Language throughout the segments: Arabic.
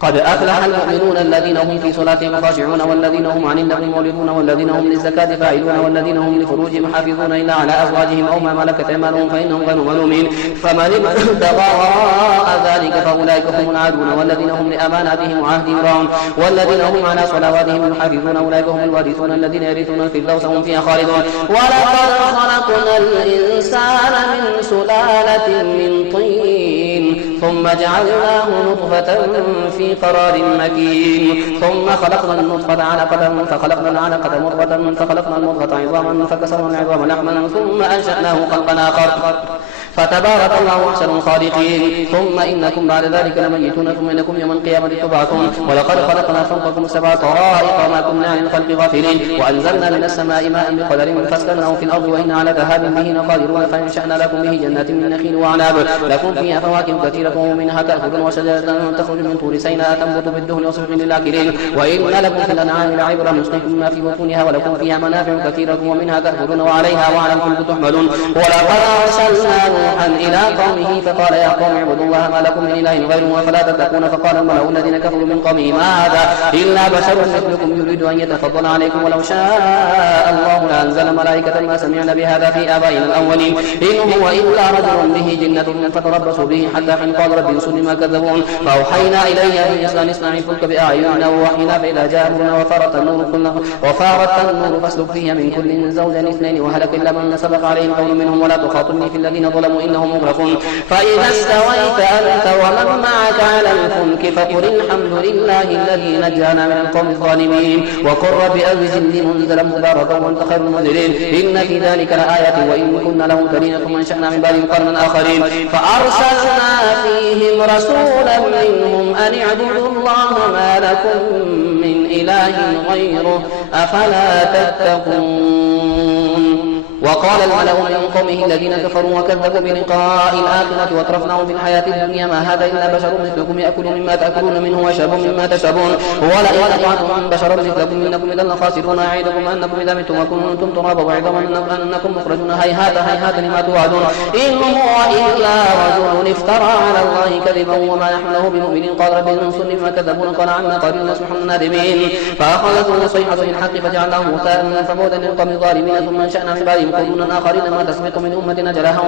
قد أفلح المؤمنون الذين هم في صلاتهم خاشعون والذين هم عن اللغو معرضون والذين هم للزكاة فاعلون والذين هم لفروجهم حافظون إلا على أزواجهم أو ما ملكت أيمانهم فإنهم غير ملومين فمن ابتغى وراء ذلك فأولئك هم العادون والذين هم لأماناتهم وعهدهم راعون والذين هم على صلواتهم يحافظون أولئك هم الوارثون الذين يرثون الفردوس هم فيها خالدون. ولقد خلقنا الإنسان من سلالة من طين ثم جعلناه نطفة في قرار مكين ثم خلقنا النطفة علقة فخلقنا العلقة مضغة فخلقنا المضغة عظاما فكسرنا العظام لحما ثم أنشأناه خلقا آخر فتبارك الله أحسن الخالقين. ثم إنكم بعد ذلك لميتون ثم إنكم يوم القيامة تبعثون. ولقد خلقنا فوقكم سبع طرائق وما كنا عن الخلق غافلين وأنزلنا من السماء ماء بقدر فاسكناه في الأرض وإنا على ذهاب به لقادرون فأنشأنا لكم به جنات من نخيل وأعناب لكم فيها فواكه كثيرة ومنها تأكلون وشجرة تخرج من طور سيناء تنبت بالدهن وصبغ للآكلين وإن لكم في الأنعام لعبرة نسقيكم مما في بطونها ولكم فيها منافع كثيرة ومنها تأكلون وعليها وعلى الفلك تحملون. ولقد أرسلنا نوحا إلى قومه فقال يا قوم اعبدوا الله ما لكم من إله غيره أفلا تتقون. فقال الملأ الذين كفروا من قومه ما هذا إلا بشر مثلكم يريد أن يتفضل عليكم ولو شاء الله لأنزل ملائكة ما سمعنا بهذا في آبائنا الأولين إن هو إلا رجل به جنة فتربصوا به حتى حين قال رب انصرني ما كذبون. فأوحينا إليه أن اصنع الفلك بأعيننا ووحينا فإذا جاء أمرنا وفارت النور فاسلك فيها من كل زوجين اثنين وهلك إلا من سبق عليهم قول منهم ولا تخاطبني في الذين ظلموا إنهم مغرقون. فإذا استويت أنت ومن معك على الفلك فقل الحمد لله الذي نجانا من القوم الظالمين وقل رب أنزلني منزلا مباركا وأنت خير المنزلين إن في ذلك لآية وإن كنا لمهتدين ثم أنشأنا من بعدهم قرنا آخرين فأرسلنا فيهم رسولا منهم أن اعبدوا الله ما لكم من إله غيره أفلا تتقون. وقال الملأ من قومه الذين كفروا وكذبوا بلقاء الآخرة واترفناهم في الحياة الدنيا ما هذا إلا بشر مثلكم يأكل مما تأكلون منه ويشرب مما تشربون ولئن أطعتم بشرا مثلكم إنكم إذا لخاسرون أعيدكم أنكم إذا متم وكنتم ترابا وعظاما أنكم مخرجون هيهات هيهات لما توعدون إن هو إلا رجل افترى على الله كذبا وما نحن له بمؤمنين. قال رب انصرني بما كذبون قال عما قالوا نصبح النادمين فأخذتهم الصيحة بالحق فجعلناهم غثاء فبعدا للقوم الظالمين. ثم أنشأنا من بعدهم قرونا آخرين ما تسبق من أمة أجلها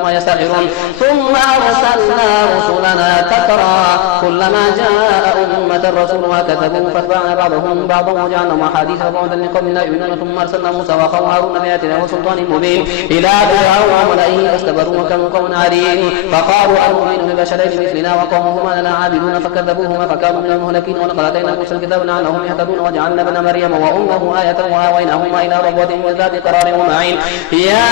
وما يستأخرون. ثم أرسلنا رسلنا تترى كلما جاء أمة رسولها كذبوا فاتبعنا بعضهم بعضا وجعلناهم أحاديث وبعدا لقوم لا يؤمنون. ثم أرسلنا موسى وأخاه هارون بآياتنا وسلطان مبين إلى فرعون وملئه فاستكبروا وكانوا قوما عالين فقالوا أنؤمن ببشرين مثلنا وقومهما لنا عابدون فكذبوهما فكانوا من المهلكين. ولقد آتينا موسى الكتاب لعلهم يهتدون وجعلنا ابن مريم وأمه آية وآويناهما إلى ربوة ذات قرار ومعين. يا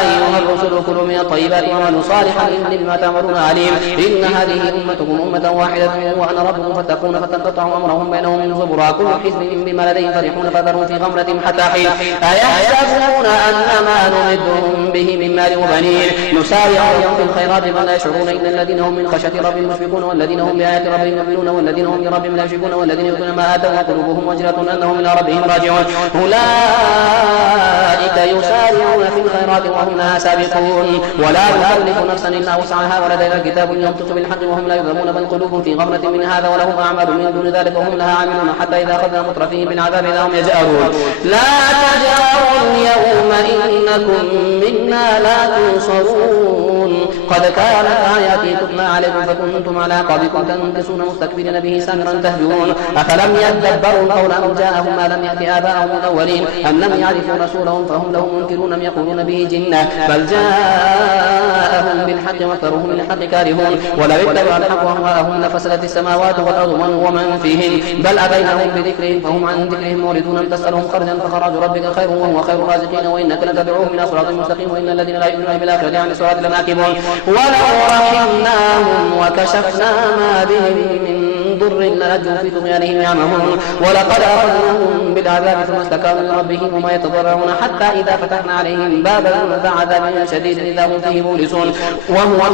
أيها الرسل كلوا من الطيبات وعملوا صالحا إني بما تعملون عليم. إن هذه أمتكم أمة واحدة وأنا ربكم فاتقون فتنقطعوا أمرهم بينهم من زبرا كل حزب بما لديهم فرحون فذرهم في غمرة حتى حين أيحسبون أن ما نمدهم به من مال وبنين نسارع لهم في الخيرات بل لا يشعرون إن الذين هم من خشية ربهم مشفقون والذين هم بآيات ربهم يؤمنون والذين هم لربهم لا يشركون والذين يؤتون ما آتوا وقلوبهم وجلة أنهم إلى ربهم راجعون أولئك يسارعون في الخيرات وهم لها سابقون ولا نكلف نفسا إلا وسعها ولدينا كتاب ينطق بالحق وهم لا يظلمون بل قلوبهم في غمرة من هذا ولهم أعمال من دون ذلك وهم لها عاملون حتى إذا أخذنا مترفيهم بالعذاب إذا هم يجأرون. لا تجأروا اليوم إنكم منا لا تنصرون قد كانت آياتي تتلى عليكم فكنتم على أعقابكم تنكصون مستكبرين به سامرا تهجرون أفلم يدبروا القول أم جاءهم ما لم يأت آباءهم الأولين أم لم يعرفوا رسولهم فهم له منكرون أم يقولون به جنة بل جاءهم بالحق وأكثرهم للحق كارهون ولو اتبعوا الحق أهواءهم لفسدت السماوات والأرض ومن فيهن بل أتيناهم بذكرهم فهم عن ذكرهم موردون أم تسألهم خرجا فخراج ربك خير وهو خير الرازقين وإنك لتدعوهم إلى صراط مستقيم وإن الذين لا يؤمنون بالآخرة عن الصراط لناكبون ولو رحمناهم وكشفنا ما بهم من ضر للجوا في طغيانهم يعمهون ولقد أخذناهم بالعذاب ثم استكانوا لربهم وما يتضرعون حتى إذا فتحنا عليهم بابا ذا عذاب شديد إذا هم فيه مبلسون وهو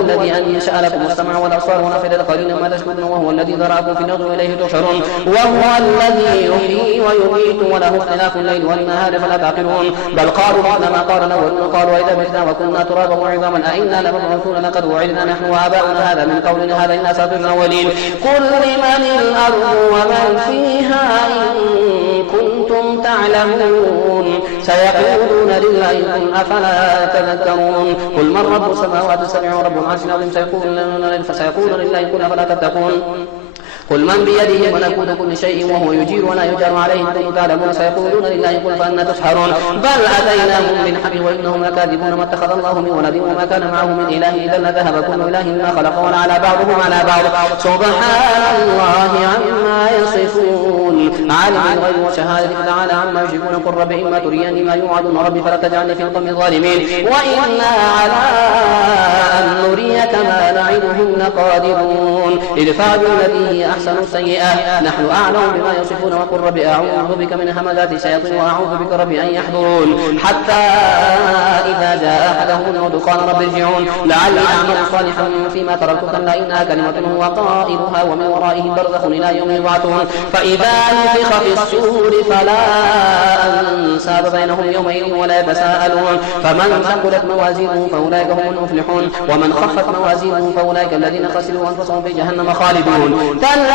الذي أنشأ لكم السمع والأبصار والأفئدة قليلا ما تشكرون وهو الذي ذرأكم في الأرض وإليه تحشرون وهو الذي يحيي ويميت وله اختلاف الليل والنهار فلا تعقلون بل قالوا مثل ما قال الأولون قالوا إذا متنا وكنا ترابا وعظاما أئنا لمبعوثون لقد وعدنا نحن وآباؤنا هذا من قولنا هذا إن أساطير الأولين قل لمن الأرض ومن فيها إن كنتم تعلمون سيقولون لله قل أفلا تذكرون قل من رب السماوات السبع ورب العرش العظيم فسيقولون لله قل أفلا تتقون قل من بيده ملكوت كل شيء وهو يجير ولا يجار عليه كنتم تعلمون سيقولون لله قل فأنى تسحرون بل أتيناهم بالحق وإنهم لكاذبون ما اتخذ الله من ولد وما كان معه من إله إذا لذهب كل إله ما خلق ولعلى بعضهم على بعض سبحان الله عما يصفون عالم الغيب والشهادة فتعالى عما يشركون قل رب إما تريني ما يوعدون ربي فلا تجعلني في القوم الظالمين وإنا على أن نريك ما نعدهم لقادرون ادفع بالتي هي أحسن السيئة نحن أعلم بما يصفون وقل رب أعوذ بك من همزات الشياطين وأعوذ بك رب أن يحضرون حتى إذا جاء أحدهم الموت قال رب ارجعون لعلي أعمل صالحا فيما تركت كلا إنها كلمة هو قائلها ومن ورائهم برزخ إلى يوم يبعثون فإذا نفخ في الصور فلا أنساب بينهم يومئذ ولا يتساءلون فمن ثقلت موازينه فأولئك هم المفلحون ومن خفت موازينه فأولئك الذين خسروا أنفسهم في جهنم خالدون تلفح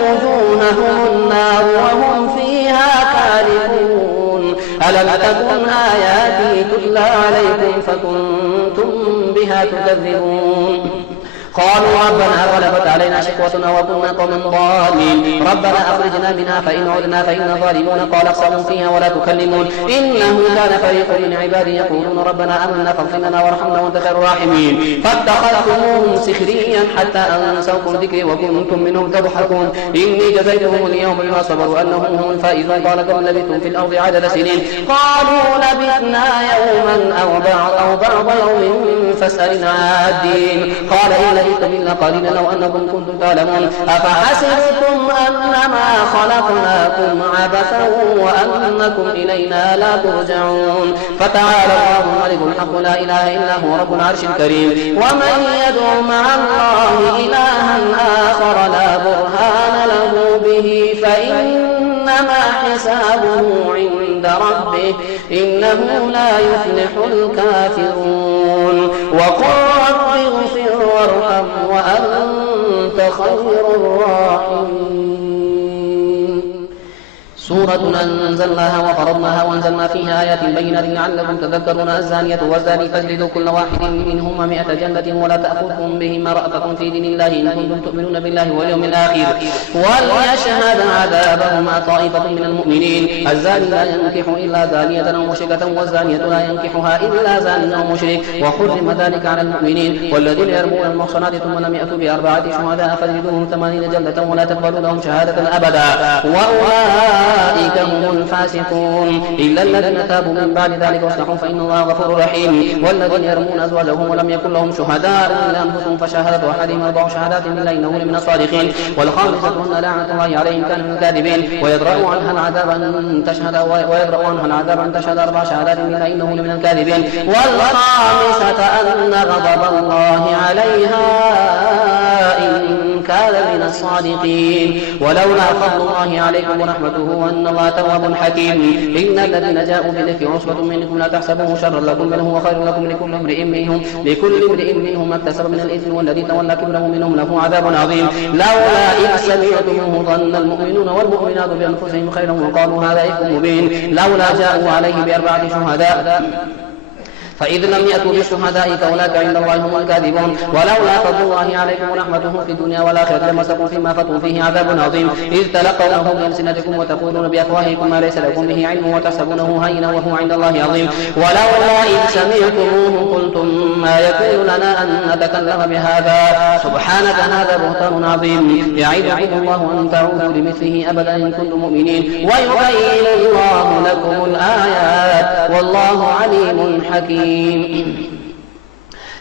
وجوههم النار وهم فيها كالحون ألم تكن آياتي تتلى عليكم فكنتم بها تكذبون قالوا ربنا غلبت علينا شقوتنا وكنا قوما ضالين ربنا أخرجنا منها فإن عدنا فإنا ظالمون قال اخسئوا فيها ولا تكلمون إنه كان فريق من عبادي يقولون ربنا آمنا فاغفر لنا وارحمنا وأنت خير الراحمين فاتخذتموهم سخريا حتى أنسوكم ذكري وكنتم منهم تضحكون إني جزيتهم اليوم بما صبروا أنهم هم الفائزون قال كم لبثتم في الأرض عدد سنين قالوا لبثنا يوما أو بعض يوم فاسأل العادين قال إن لبثتم إلا قليلا لو أنكم كنتم تعلمون أفحسبتم أنما خلقناكم عبثا وأنكم إلينا لا ترجعون فتعالى الله الملك الحق لا إله إلا هو رب العرش الكريم ومن يدعو مع الله إلها آخر لا برهان له به فإنما حسابه عند ربه إنه لا يفلح الكافرون وقل رب اغفر وارحم وأنت خير الراحمين سورة أنزلناها وفرضناها وأنزلنا فيها آيات بينات لعلكم تذكرون الزانية والزاني فاجلدوا كل واحد منهما 100 جلدة ولا تأخذكم بهما رأفة في دين الله إن كنتم تؤمنون بالله واليوم الآخر وليشهد عذابهما طائفة من المؤمنين الزاني لا ينكح إلا زانية أو مشركة والزانية لا ينكحها إلا زان أو مشرك وحرم ذلك على المؤمنين والذين يرمون المحصنات ثم لم يأتوا ب4 شهداء فاجلدوهم 80 جلدة ولا تقبلوا لهم شهادة أبدا أولئك هم الفاسقون إلا الذين تابوا من بعد ذلك واصلحوا فإن الله غفور رحيم والذين يرمون أزواجهم ولم يكن لهم شهداء إلا أنفسهم فشهادة أحدهم 4 شهادات بالله إنه لمن الصادقين والخامسة أن لعنة الله عليهم كانوا من الكاذبين ويدرأ عنها العذاب أن تشهد 4 شهادات بالله إنه لمن الكاذبين والخامسة أن غضب الله عليها إن كان من الصادقين ولولا فضل الله عليكم ورحمته وأن الله تواب حكيم إن الذين جاءوا بالإفك عصبة منكم لا تحسبوه شرا لكم بل هو خير لكم لكل امرئ منهم ما اكتسب من الإثم والذي تولى كبره منهم له عذاب عظيم لولا إذ سمعتموه ظن المؤمنون والمؤمنات بأنفسهم خيرا وقالوا هذا إفك مبين لولا جاءوا عليه ب4 شهداء فإذ لم يأتوا بالشهداء فأولئك عند الله هم الكاذبون ولولا فضل الله عليكم ورحمته في الدنيا والآخرة لمسكم فيما فتوا فيه عذاب عظيم إذ تلقونه بألسنتكم وتقولون بأفواهكم ما ليس لكم به علم وتحسبونه هينا وهو عند الله عظيم ولولا إذ سمعتموه قلتم ما يكون لنا أن نتكلم بهذا سبحانك هذا بهتان عظيم يعظكم الله أن تعودوا لمثله أبدا إن كنتم مؤمنين ويبين الله لكم الآيات والله عليم حكيم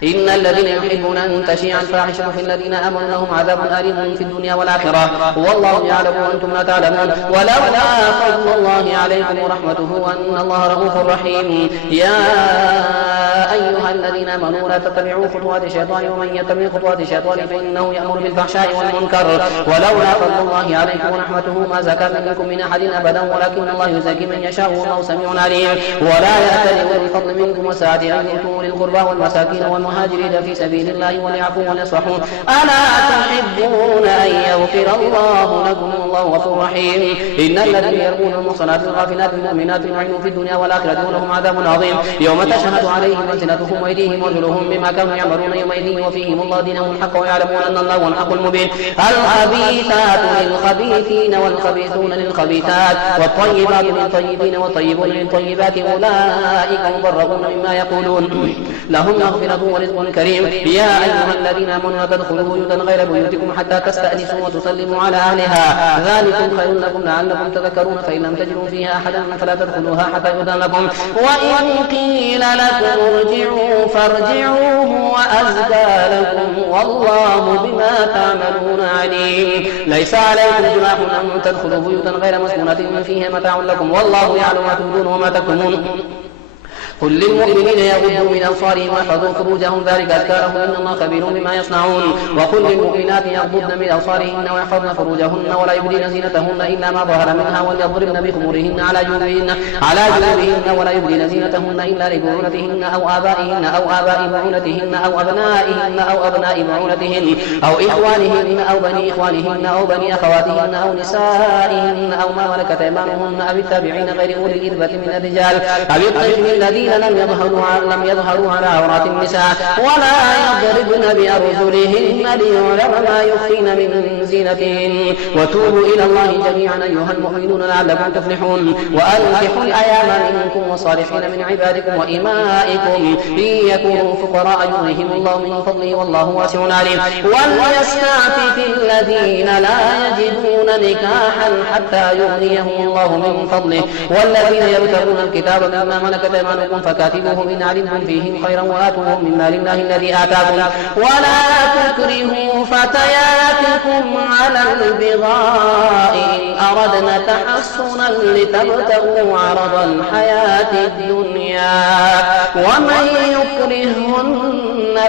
إن الذين يحبون أن تشيع الفاحشة في الذين آمنوا لهم عذاب أليم في الدنيا والآخرة والله يعلم وأنتم لا تعلمون ولولا فضل الله عليكم ورحمته وأن الله رؤوف رحيم يا أيها الذين آمنوا لا تتبعوا خطوات الشيطان ومن يتبع خطوات الشيطان فإنه يأمر بالفحشاء والمنكر ولولا فضل الله عليكم ورحمته ما زكى منكم من أحد أبدا ولكن الله يزكي من يشاء والله سميع عليم ولا يأتل أولي الفضل منكم وسعة أن يؤتوا أولي القربى والمساكين والمهاجرين في سبيل الله وليعفوا وليصفحوا ألا تحبون أن يغفر الله لكم والله غفور رحيم إن الذين يرمون المحصنات الغافلات المؤمنات لعنوا في الدنيا والآخرة ولهم عذاب عظيم يوم تشهد عليهم ألسنتهم وأيديهم وأرجلهم بما كانوا يعملون يومئذ وفيهم الله دينهم الحق ويعلمون أن الله هو الحق المبين الخبيثات للخبيثين والخبيثون للخبيثات والطيبات للطيبين والطيبون للطيبات أولئك مبرؤون مما يقولون لهم مغفرة ورزق كريم يا أيها الذين آمنوا لا تدخلوا بيوتا غير بيوتكم حتى تستأنسوا وتسلموا على أهلها ذلكم خير لكم لعلكم تذكرون فإن لم تجدوا فيها أحدا فلا تدخلوها حتى يؤذن لكم وإن قيل لكم ارجعوا فارجعوا هو أزكى لكم والله بما تعملون عليم ليس عليكم جناح أن تدخلوا بيوتا غير مسكونة فيها متاع لكم والله يعلم ما تبدون وما تكتمون قل للمؤمنين يغضوا من أبصارهم ويحفظوا فروجهم ذلك أزكى لهم إن الله خبير بما يصنعون وقل للمؤمنات يغضضن من أبصارهن ويحفظن فروجهن ولا يبدين زينتهن إلا ما ظهر منها وليضربن بخمورهن على جنوبهن ولا يبدين زينتهن إلا لبعولتهن أو آبائهن أو آباء بعولتهن أو أبنائهن أو أبناء بعولتهن أو إخوانهن أو بني إخوانهن أو بني أخواتهن أو نسائهن أو ما ملكت أيمانهن أو التابعين غير أولي الإربة من الرجال أو الطفل الذين لم يظهروا على عورات النساء ولا يضربن بأرجلهن ليعلم ما يخفين من زينتهن وتوبوا إلى الله جميعا أيها المؤمنون لعلكم تفلحون وأنكحوا الأيام منكم والصالحين من عبادكم وإمائكم إن يكونوا فقراء يغنيهم الله من فضله والله واسع عليم وليستعفف الذين لا يجدون نكاحا حتى يغنيهم الله من فضله والذين يبتغون الكتاب مما ملكت أيمانكم فكاتبوهم إن علمتم فيهم خيرا وآتوهم من مال الله الذي آتاكم ولا تكرهوا فتياتكم على البغاء إن أردنا تحصنا لتبتغوا عرض الحياة الدنيا ومن يكرهن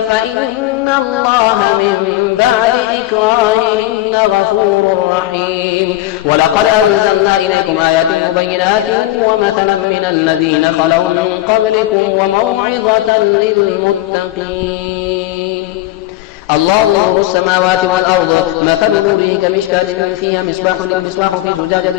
فإن الله من بعد إكراههن غفور رحيم ولقد أنزلنا إليكم آيات مبينات ومثلا من الذين خلوا من قبلكم وموعظة للمتقين الله نور السماوات والأرض مثل نوره كمشكاة فيها مصباح المصباح في زجاجة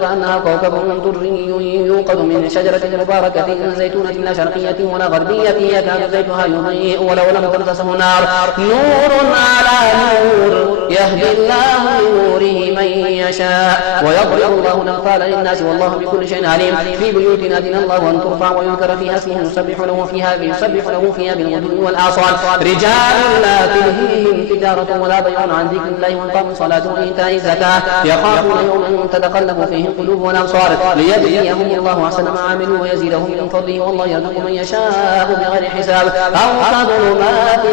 كأنها كوكب دري يوقد من شجرة مباركة زيتونة لا شرقية ولا غربية يكاد زيتها يضيء ولو لم تمسسه نار نور على نور يهدي الله لنوره من يشاء ويضرب الله الأمثال للناس والله بكل شيء عليم في بيوت أذن الله أن ترفع ويذكر فيها اسمه يسبح له فيها بالغدو والآصال رجال لا تلهيهم تجارة ولا بيع عن ذكر الله وإقام الصلاة وإيتاء الزكاة يخافون يوما تتقلب فيه القلوب والأبصار ليجزيهم الله أحسن ما عملوا ويزيدهم من فضله والله يرزق من يشاء بغير حساب أو كظلمات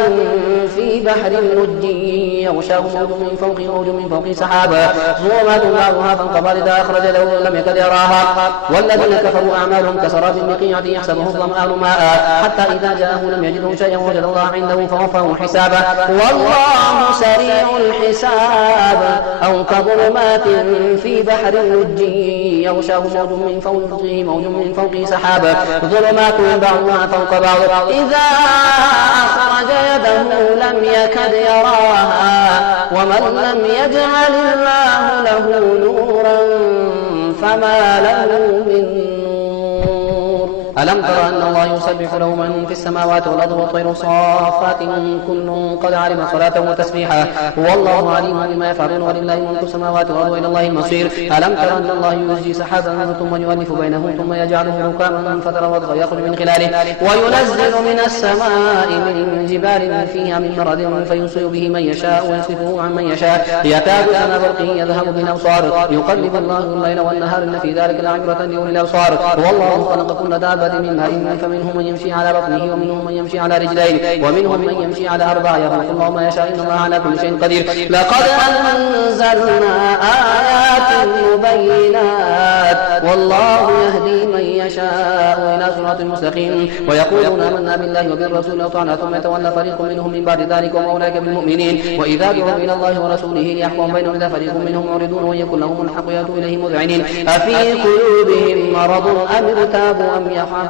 في بحر لجي يغشاه موج من فوقه موج من فوقه سحابا ظلمات بعضها فانقبض إذا أخرج له لم يكد يراها والذين كفروا أعمالهم كسراب بقيعة يحسبه الظمآن ماء حتى إذا جاءه لم يجده شيئا وجد الله عنده فوفاه حسابا والله سريع الحساب أو كظلمات في بحر لجي يغشاه موج من فوقه موج من فوقه سحابا ظلمات بعضها فوق بعض إذا أخرج يده لم يكد يراها ومن لم يجعل الله له نورا فما له من نور ألم تر أن الله يسبح له من في السماوات والأرض والطير صافات كل قد علم صلاته وتسبيحه والله عليم بما يفعلون ولله ملك السماوات والأرض وإلى الله المصير. ألم تر أن الله يزجي سحابا ثم يؤلف بينه ثم يجعله ركاما فترى الودق يخرج من خلاله وينزل من السماء من جبال فيها من برد فيصيب به من يشاء ويصرفه عن من يشاء يكاد سنا برقه يذهب بالأبصار يقلب الله الليل والنهار إن في ذلك لعبرة لأولي الأبصار. والله خلق كل دابة من ماء فمنهم من يمشي على بطنه ومنهم من يمشي على رجلين ومنهم من يمشي على أربع يخلق الله ما يشاء إن الله على كل شيء قدير. لقد أنزلنا آيات مبينات والله يهدي من يشاء إلى صراط مستقيم. ويقولون آمنا بالله وبالرسول وأطعنا ثم يتولى فريق منهم من بعد ذلك وما أولئك بالمؤمنين. وإذا دعوا إلى الله ورسوله ليحكم بينهم إذا فريق منهم معرضون وإن يكن لهم الحق يأتوا إليه مذعنين أفي قلوبهم مرض أم ارتابوا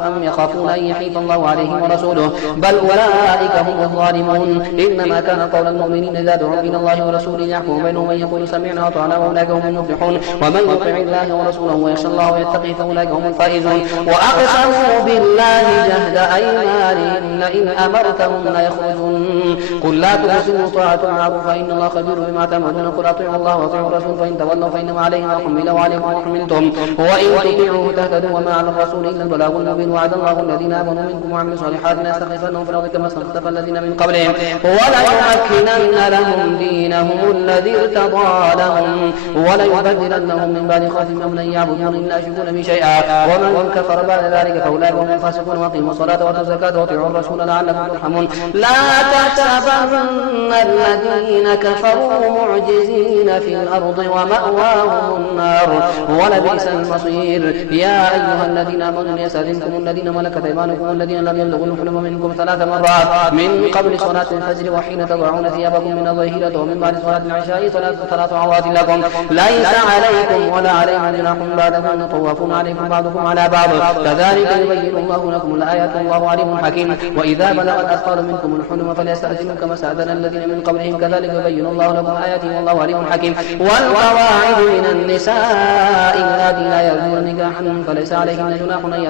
أم يخافون أن يحيف الله عليهم ورسوله بل أولئك هم الظالمون. إنما كان قول المؤمنين إذا دعوا إلى الله ورسوله ليحكم بينهم أن يقولوا سمعنا وأطعنا وأولئك هم المفلحون. ومن يطع الله ورسوله ويخشى الله ويتقي فأولئك هم الفائزون. وأقسموا بالله جهد أيمانهم لئن أمرتهم ليخرجون قل لا تقسموا طاعة معروفة إن الله خبير بما تعملون قل أطيعوا الله وأطيعوا الرسول فإن تولوا فإنما عليه ما حمل وعليكم ما حملتم وإن تطيعوه تهتدوا وما على الرسول إلا البلاغ المبين. وعد الله الذين آمنوا منكم وعملوا الصالحات ليستخلفنهم في الأرض كما استخلف الذين من قبلهم وليمكنن لهم دينهم الذي ارتضى لهم وليبدلنهم من بعد خوفهم أمنا يعبدون لا يشركون به شيئا ومن كفر بعد ذلك فأولئك هم الفاسقون. وأقيموا الصلاة وآتوا الزكاة وأطيعوا الرسول لعلكم ترحمون. لا تحسبن الذين كفروا معجزين في الأرض ومأواهم النار ولبئس المصير. يا أيها الذين آمنوا ليستأذنكم الذين ملكت أيمانكم الذين لم يبلغوا الحلم منكم 3 مرات من قبل صلاة الفجر وحين تضعون ثيابكم من الظهيرة ومن بعد صلاة العشاء 3 عورات لكم ليس عليكم ولا عليهم جناح بعدهم طوافون عليكم بعضكم على بعض كذلك يبين الله لكم الآيات والله عليم حكيم. وإذا بلغ الأطفال منكم الحلم فليستأذنوا كما استأذن الذين من قبلهم كذلك يبين الله لكم آياته والله عليم حكيم. والقواعد من النساء اللاتي لا يرجون نكاحا فليس عليهن جناح أن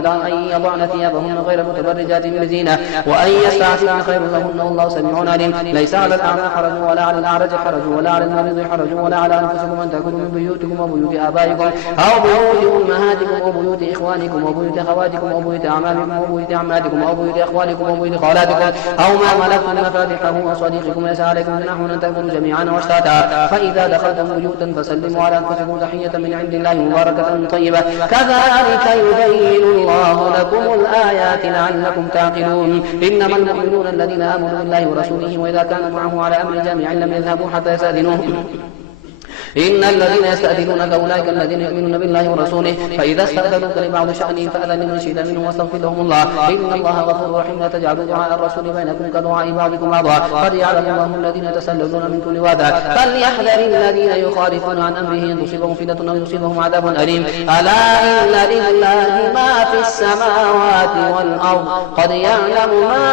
يضعن ثيابهن غير متبرجات بزينة وأن يستعففن خير لهن والله سميع عليم. ليس على الأعمى حرج ولا على الأعرج حرج ولا على المريض حرج ولا على أنفسكم أن تأكلوا من بيوتكم وبيوت آبائكم أو بيوت أمهاتكم وبيوت إخوانكم وبيوت أخواتكم وبيوت أعمامكم وبيوت عماتكم أو بيوت أخوالكم وبيوت خالاتكم أو ما ملكتم مفاتحه وصديقكم ليس عليكم جناح أن تأكلوا جميعا واشتاتا فإذا دخلتم بيوتا فسلموا على أنفسكم تحية من عند الله مباركة طيبة كذلك يبين الله لكم الآيات لعلكم تعقلون. إنما المؤمنون الذين آمنوا بالله ورسوله وإذا كانوا معه على أمر جامع لم يذهبوا حتى يستأذنوه إن الذين يستأذنونك أولئك الذين يؤمنون بالله ورسوله فإذا استأذنوك لبعض شأنهم فأذن لمن شئت منهم واستغفر لهم الله إن الله غفور رحيم. لا تجعلوا دعاء الرسول بينكم كدعاء بعضكم بعضا قد يعلم الله الذين يتسللون منكم لواذا فليحذر الذين يخالفون عن أمره أن تصيبهم فتنة أو يصيبهم عذاب أليم. ألا إن لله ما في السماوات والأرض قد يعلم ما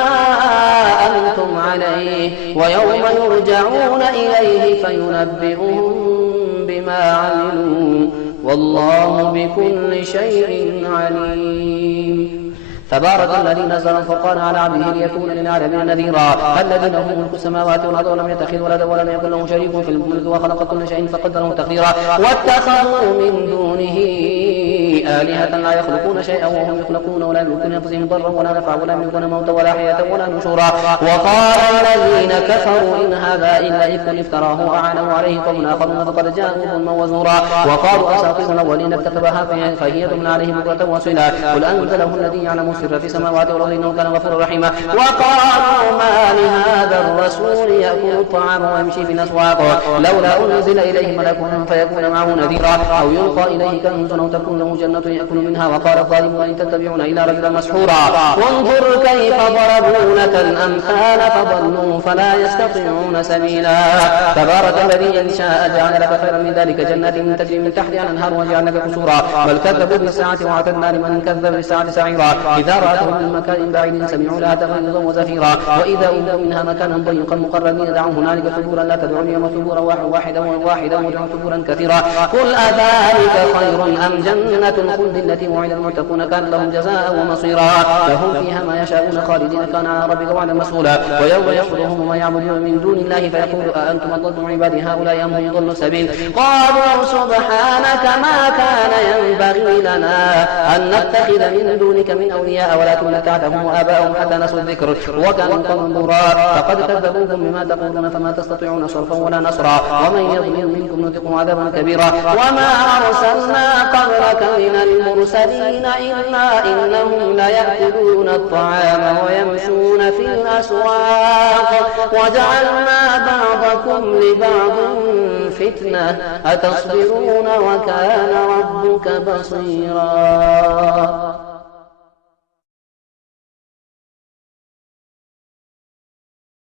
أنتم عليه ويوم يرجعون إليه فينبئهم بما عملوا والله بكل شيء عليم. تبارك الذي نزل الفرقان على عبده ليكون للعالمين نذيرا. الذي له ملك السماوات والارض ولم يتخذ ولدا ولم يكن له شريك في الملك وخلق كل شيء فقدره تقديرا. واتخذوا من دونه آلهة لا يخلقون شيئا وهم يخلقون ولا يملكون لأنفسهم ضرا ولا نفعا ولا يملكون موتا ولا حياة ولا نشورا. وقال الذين كفروا إن هذا إلا إفك افتراه وأعانه عليه قوم آخرون فقد جاءوا ظلما وزورا. وقالوا أساطير الأولين اكتتبها فهي تملى عليه بكرة وأصيلا قل أنزله الذي يعلم السر في السماوات والأرض إنه كان غفورا رحيما. وقالوا ما لهذا الرسول يأكل الطعام ويمشي في الأسواق لولا أنزل إليه ملك فيكون معه نذيرا أو يلقى إليه كنز أو تكون له جنة يأكل منها. وقال الظالمون إن تتبعون إلا رجلا مسحورا. وانظر كيف ضربوا لك الأمثال فضلوا فلا يستطيعون سبيلا. تبارك الذي إن شاء جعل لك خيرا من ذلك جنات تجري من تحتها الأنهار وجعل لك قصورا بل كذبوا بالساعة وأعتدنا لمن كذب بالساعة سعيرا. إذا رأتهم من مكان بعيد سمعوا لها تغيظا وزفيرا وإذا ألقوا منها مكانا ضيقا مقرنين دعوا هنالك ثبورا لا تدعوا اليوم ثبورا واحدا وادعوا ثبورا كثيرا. قل أذلك خير أم جنة الخلد التي وعد المتقون كان لهم جزاء ومصيرا لهم فيها ما يشاءون خالدين كان على ربك وعدا مسؤولا ويوم يحشرهم وما يعبدون من دون الله فيقول أأنتم أضللتم عبادي هؤلاء أم هم ضلوا السبيل قالوا سبحانك ما كان ينبغي لنا أن نتخذ من دونك من أولياء ولكن متعتهم وآباءهم حتى نسوا الذكر وكانوا قوما بورا فقد كذبوكم بما تقولون فما تستطيعون صرفا ولا نصرا ومن يظلم منكم نذقه عذابا كبيرا وما أرسلنا قبلك من المرسلين إلا إنهم ليأكلون الطعام ويمشون في الأسواق وجعلنا بعضكم لبعض فتنة أتصبرون وكان ربك بصيرا.